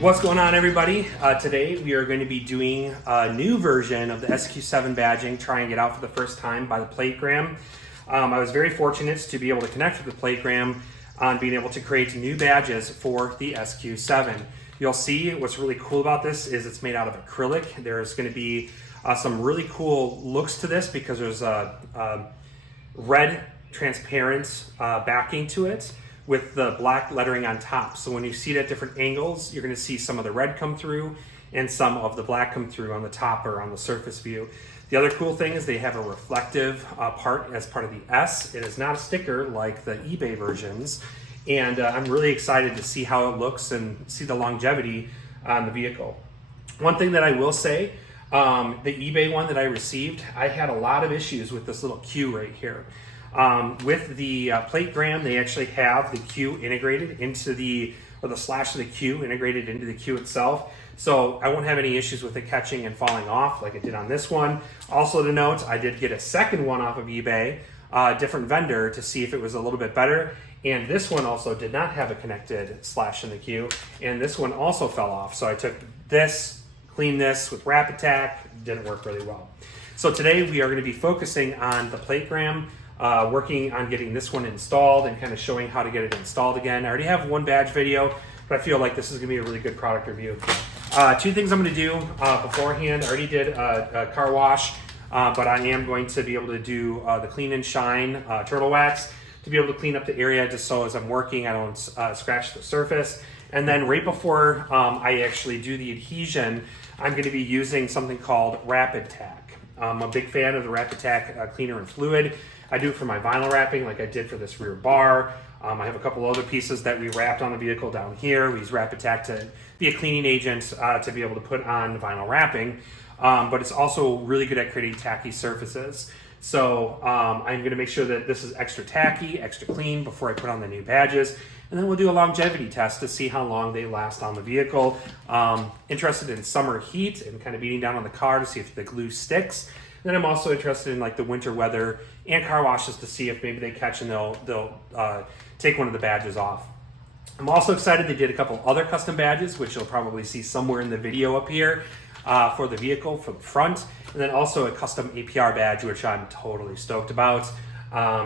What's going on, everybody? Today we are going to be doing a new version of the SQ7 badging, trying it out for the first time by the Plategram. I was very fortunate to be able to connect with the Plategram on being able to create new badges for the SQ7. You'll see what's really cool about this is it's made out of acrylic. There's going to be some really cool looks to this because there's a red transparent backing to it with the black lettering on top. So when you see it at different angles, you're going to see some of the red come through and some of the black come through on the top or on the surface view. The other cool thing is they have a reflective part as part of the S. It is not a sticker like the eBay versions. And I'm really excited to see how it looks and see the longevity on the vehicle. One thing that I will say, the eBay one that I received, I had a lot of issues with this little Q right here. With the Plategram, they actually have the Q integrated into the slash of the Q integrated into the Q itself. So I won't have any issues with it catching and falling off like it did on this one. Also to note, I did get a second one off of eBay, a different vendor, to see if it was a little bit better. And this one also did not have a connected slash in the Q. And this one also fell off. So I took this, cleaned this with Wrap Attack, didn't work really well. So today we are going to be focusing on the Plategram, working on getting this one installed and kind of showing how to get it installed again. I already have one badge video, but I feel like this is going to be a really good product review. Two things I'm going to do beforehand. I already did a car wash, but I am going to be able to do the clean and shine turtle wax to be able to clean up the area just so as I'm working I don't scratch the surface. And then right before I actually do the adhesion, I'm going to be using something called Rapid Tack. I'm a big fan of the Rapid Tack cleaner and fluid. I do it for my vinyl wrapping like I did for this rear bar. I have a couple other pieces that we wrapped on the vehicle down here. We use Rapid Tack to be a cleaning agent to be able to put on vinyl wrapping. But it's also really good at creating tacky surfaces. So I'm going to make sure that this is extra tacky, extra clean before I put on the new badges. And then we'll do a longevity test to see how long they last on the vehicle. Interested in summer heat and kind of beating down on the car to see if the glue sticks. And then I'm also interested in like the winter weather and car washes to see if maybe they catch and they'll take one of the badges off. I'm also excited they did a couple other custom badges, which you'll probably see somewhere in the video up here for the vehicle, for the front. And then also a custom APR badge, which I'm totally stoked about.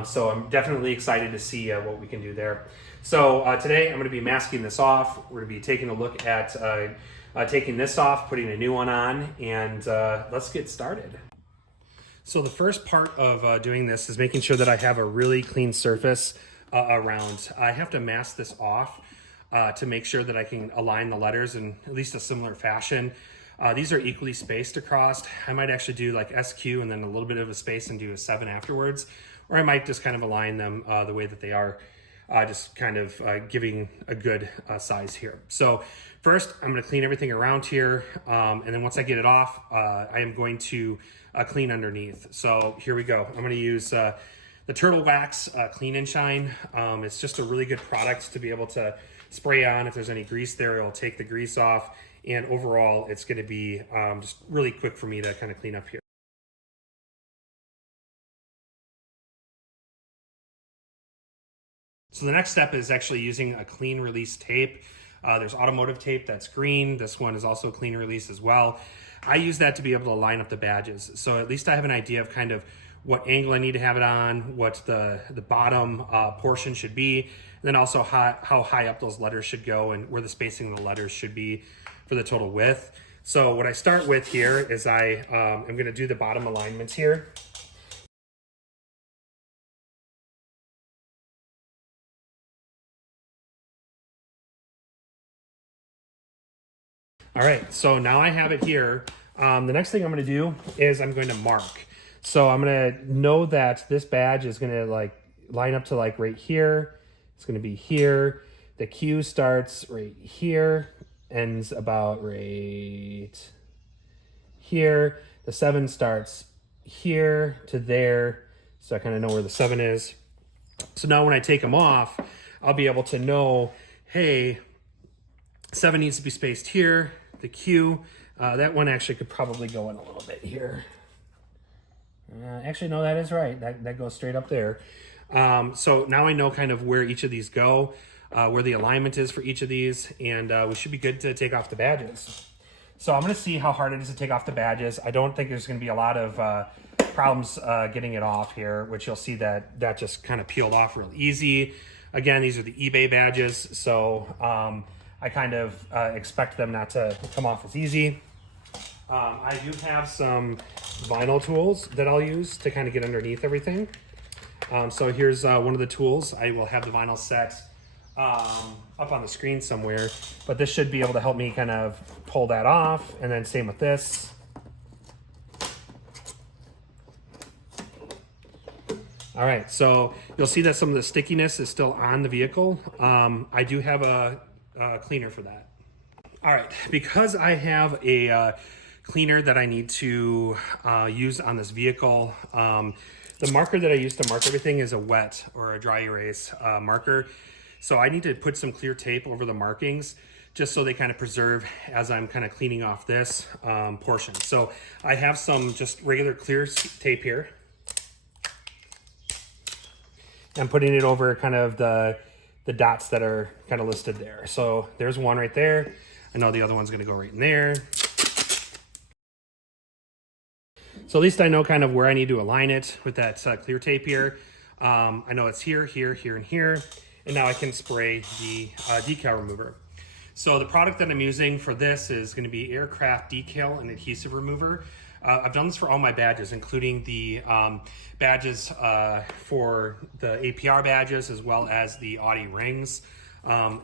So I'm definitely excited to see what we can do there. So today I'm going to be masking this off. We're going to be taking a look at taking this off, putting a new one on, and let's get started. So the first part of doing this is making sure that I have a really clean surface around. I have to mask this off to make sure that I can align the letters in at least a similar fashion. These are equally spaced across. I might actually do like SQ and then a little bit of a space and do a 7 afterwards. Or I might just kind of align them the way that they are, just kind of giving a good size here. So first, I'm going to clean everything around here. And then once I get it off, I am going to clean underneath. So here we go. I'm going to use the Turtle Wax Clean and Shine. It's just a really good product to be able to spray on. If there's any grease there, it'll take the grease off. And overall, it's going to be just really quick for me to kind of clean up here. So the next step is actually using a clean release tape. There's automotive tape that's green. This one is also clean release as well. I use that to be able to line up the badges. So at least I have an idea of kind of what angle I need to have it on, what the bottom portion should be, and then also how high up those letters should go and where the spacing of the letters should be for the total width. So what I start with here is I am going to do the bottom alignments here. All right, so now I have it here. The next thing I'm going to do is I'm going to mark. So I'm going to know that this badge is going to like line up to like right here. It's going to be here. The Q starts right here, ends about right here. The 7 starts here to there. So I kind of know where the 7 is. So now when I take them off, I'll be able to know, hey, 7 needs to be spaced here. The Q, that one actually could probably go in a little bit here. Actually, no, that is right. That goes straight up there. So now I know kind of where each of these go. where the alignment is for each of these, and we should be good to take off the badges. So I'm going to see how hard it is to take off the badges. I don't think there's going to be a lot of problems getting it off here, which you'll see that just kind of peeled off real easy. Again, these are the eBay badges, so I kind of expect them not to come off as easy. I do have some vinyl tools that I'll use to kind of get underneath everything. So here's one of the tools. I will have the vinyl set up on the screen somewhere, but this should be able to help me kind of pull that off, and then same with this. All right, so you'll see that some of the stickiness is still on the vehicle. I do have a cleaner for that. All right, because I have a cleaner that I need to use on this vehicle, the marker that I use to mark everything is a wet or a dry erase marker. So I need to put some clear tape over the markings just so they kind of preserve as I'm kind of cleaning off this portion. So I have some just regular clear tape here. I'm putting it over kind of the dots that are kind of listed there. So there's one right there. I know the other one's gonna go right in there. So at least I know kind of where I need to align it with that clear tape here. I know it's here, here, here, and here. And now I can spray the decal remover. So the product that I'm using for this is going to be Aircraft Decal and Adhesive Remover. I've done this for all my badges, including the badges for the APR badges, as well as the Audi rings.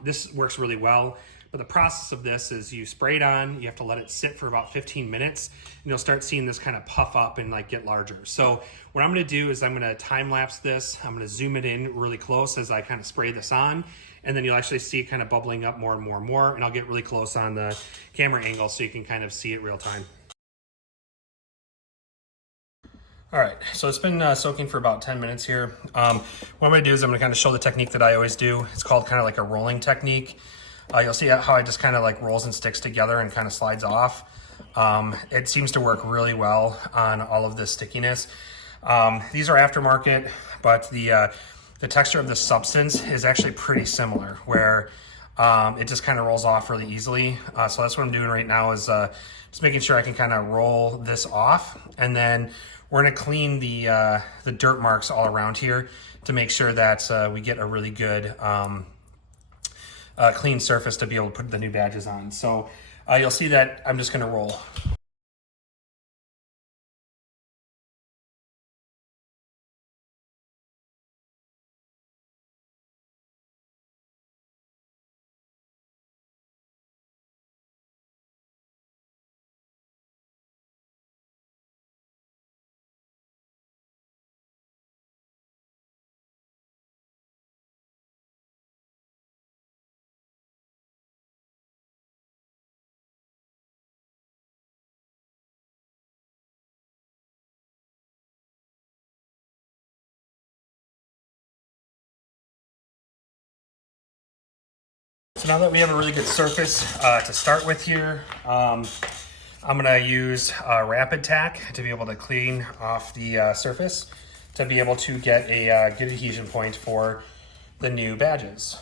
This works really well. But the process of this is you spray it on, you have to let it sit for about 15 minutes, and you'll start seeing this kind of puff up and like get larger. So what I'm gonna do is I'm gonna time lapse this. I'm gonna zoom it in really close as I kind of spray this on, and then you'll actually see it kind of bubbling up more and more and more, and I'll get really close on the camera angle so you can kind of see it real time. All right, so it's been soaking for about 10 minutes here. What I'm gonna do is I'm gonna kind of show the technique that I always do. It's called kind of like a rolling technique. You'll see how it just kind of like rolls and sticks together and kind of slides off. It seems to work really well on all of this stickiness. These are aftermarket, but the texture of the substance is actually pretty similar, where it just kind of rolls off really easily. So that's what I'm doing right now, is just making sure I can kind of roll this off, and then we're gonna clean the dirt marks all around here to make sure that we get a really good clean surface to be able to put the new badges on. So you'll see that I'm just gonna roll. So now that we have a really good surface to start with here, I'm gonna use Rapid Tack to be able to clean off the surface to be able to get a good adhesion point for the new badges.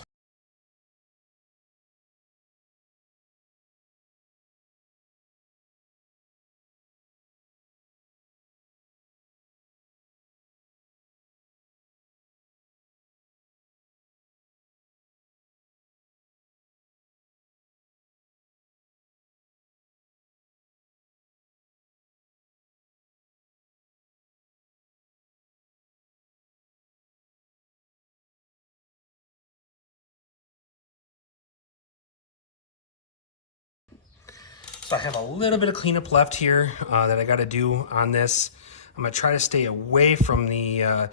So I have a little bit of cleanup left here that I got to do on this. I'm gonna try to stay away from the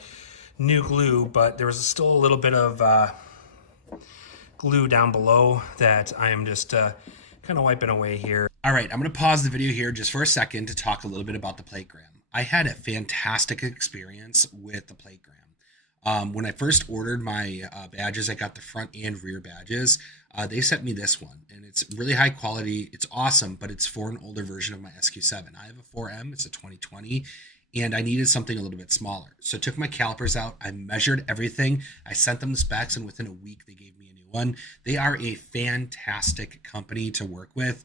new glue, but there was still a little bit of glue down below that I am just kind of wiping away here. All right, I'm going to pause the video here just for a second to talk a little bit about the plategram. I had a fantastic experience with the plategram. When I first ordered my badges, I got the front and rear badges. They sent me this one, and it's really high quality. It's awesome, but it's for an older version of my SQ7. I have a 4M, it's a 2020, and I needed something a little bit smaller. So I took my calipers out, I measured everything, I sent them the specs, and within a week they gave me a new one. They are a fantastic company to work with.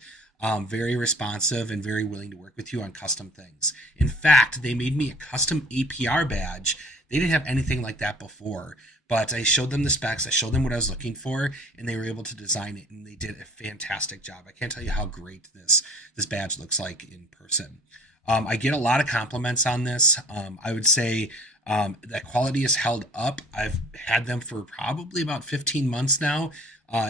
Very responsive and very willing to work with you on custom things. In fact, they made me a custom APR badge. They didn't have anything like that before, but I showed them the specs, I showed them what I was looking for, and they were able to design it, and they did a fantastic job. I can't tell you how great this badge looks like in person. I get a lot of compliments on this. I would say that quality is held up. I've had them for probably about 15 months now.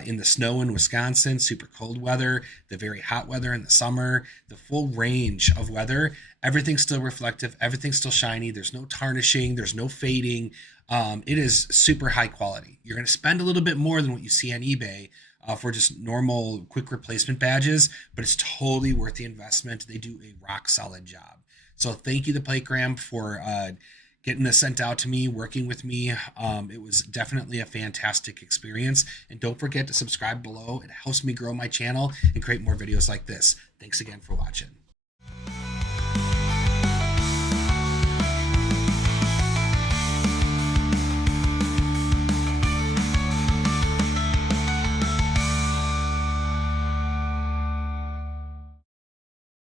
In the snow in Wisconsin, super cold weather, the very hot weather in the summer, the full range of weather, everything's still reflective, everything's still shiny. There's no tarnishing, there's no fading. It is super high quality. You're going to spend a little bit more than what you see on eBay for just normal quick replacement badges, but it's totally worth the investment. They do a rock solid job. So thank you to Plategram for getting this sent out to me, working with me. It was definitely a fantastic experience. And don't forget to subscribe below. It helps me grow my channel and create more videos like this. Thanks again for watching.